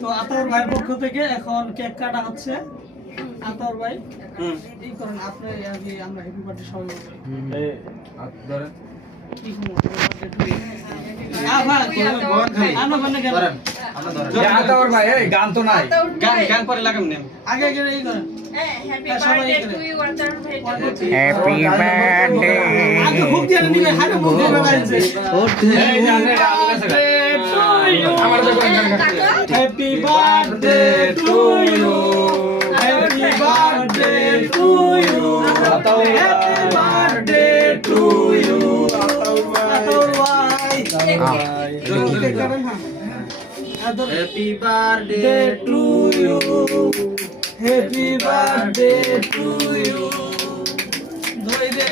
তো আতর ভাইয়ের পক্ষ থেকে এখন কেক কাটা হচ্ছে। আতর ভাই এই করেন আপনি আগে আমরা হ্যাপি বার্থডে সবাই বলি। এই ধরেন কি করব আমরা মানে কেন আতর ভাই এই গান তো নাই গান পরে লাগাম নেম আগে আগে এই করেন happy birthday to you Atar ভাই। হ্যাপি বার্থডে আগে হুক দিয়ে নিবে হাতে মুখ দিয়ে লাগাইছে এই জানে আমার তো happy birthday to you happy birthday to you happy birthday to you Atar ভাই happy birthday to you happy birthday to you ধরে দে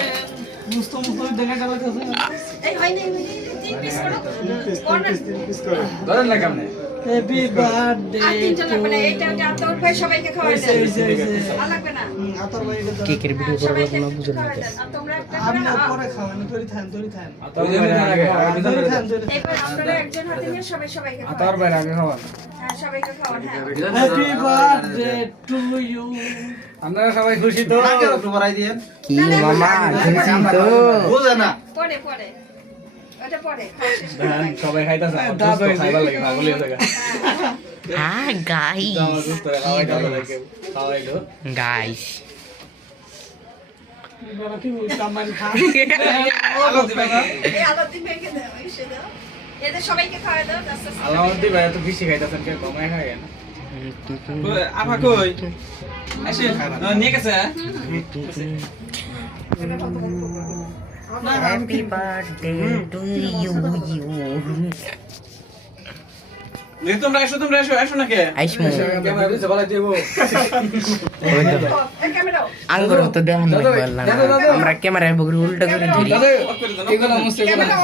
মুস্তম মুস্তম দেখা গেল তো এই হয় নাই তিন পিস করো ধরেন লাগাম না হ্যাপি বার্থডে আর তিনটা লাগবে না এইটা ওটা আতর ভাই সবাইকে খাওয়াই দেন আর লাগবে না আতর ভাই কেকের ভিডিও করার সবাইকে কোনো বুঝুন না খাওয়াই দেন আর তোমরা একটা আমি করে নাও। পরে খাওয়ানো তরি থান আতর ভাই আগে তরি থান এবার আপনারা একজন হাতে নিয়ে সবাইকে আতর খাওয়ান। ভাই আগে খাওয়ান হ্যাঁ সবাইকে খাওয়ান হ্যাঁ হ্যাপি বার্থডে টু ইউ আপনারা সবাই খুশি তো আগে একটু বাড়াই দিয়েন কি মামা খুশি তো বুঝে না পরে পরে ওটা পরে সবাই খাইতাছে দাঁত খাইবার লাগে পাগল হয়ে যায় হ্যাঁ গাইস আমার দুধ করে খাওয়াইতাছে লাগে খাওয়াইলো গাইস বাবা কি কামান খা আলো দিবে না এই আলাদি ভেঙে দাও এসে দাও এদের সবাইকে খাওয়াই দাও আস্তে আস্তে আলাউদ্দিন ভাই তো বেশি খাইতাছেন কে কমায় খায় না আপা কই আসে নিয়ে গেছে হ্যাপি বার্থডে টু ইউ তোমরা এসো না কে আইসমু ক্যামেরা দিতে বলাই দেব এই ক্যামেরাও আঙ্গুর তো দেখান লাগবে আমরা ক্যামেরায় বগরি উল্টা করে ধরি দাদা এগুলো মুস্তে ক্যামেরা